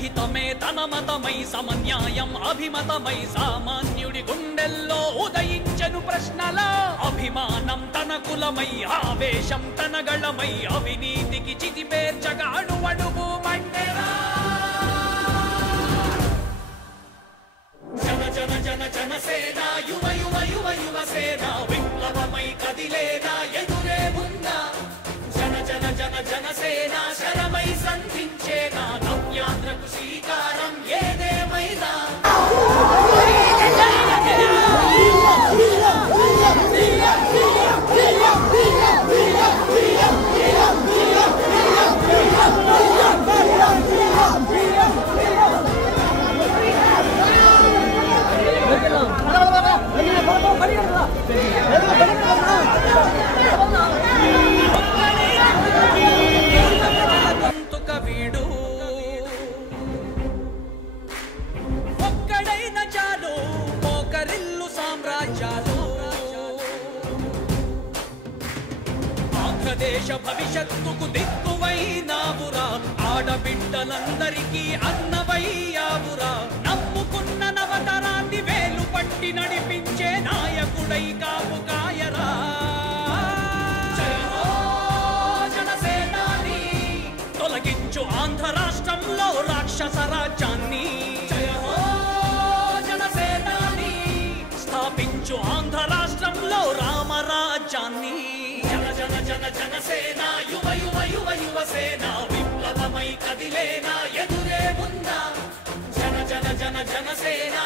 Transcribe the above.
జనహితమే తన మతమై సమన్యాయం అభిమతమై సామాన్యుడి గుండెల్లో ఉదయించెను ప్రశ్నల అభిమానం తన కులమై ఆవేశం తన గళమై అవినీతికి చితిపేర్చగా అడువడుగు మండెరా జన జన జన జనసేన యువ యువ యువ యువసేన విప్లవమై కదిలేనా ఎదురే ఉందా జన జన జన జనసేన శరమై సంధించేనా నవ్యాంధ్రకు శ్రీకారం ఏదేమైనా ఒక్కడైన చాలు మోకరిల్లు సామ్రాజ్యాలు ఆంధ్రదేశ భవిష్యత్తుకు దిక్కువైనావురా ఆడబిడ్డలందరికీ అన్నవయ్యావురా నమ్ముకున్న నవతరాన్ని వేలు పట్టి నడిపించే నాయకుడై కాపు కాయరా జనసేనాని తొలగించు ఆంధ్ర రాష్ట్రంలో రాక్షస రాజ్యాన్ని జనసేనాని స్థాపించు ఆంధ్ర రాష్ట్రంలో రామరాజ్యాన్ని జన జన జన జనసేన యువ యువ యువ యువసేన విప్లవమై కదిలేనా ఎదురే ఉందా జన జన జన జనసేన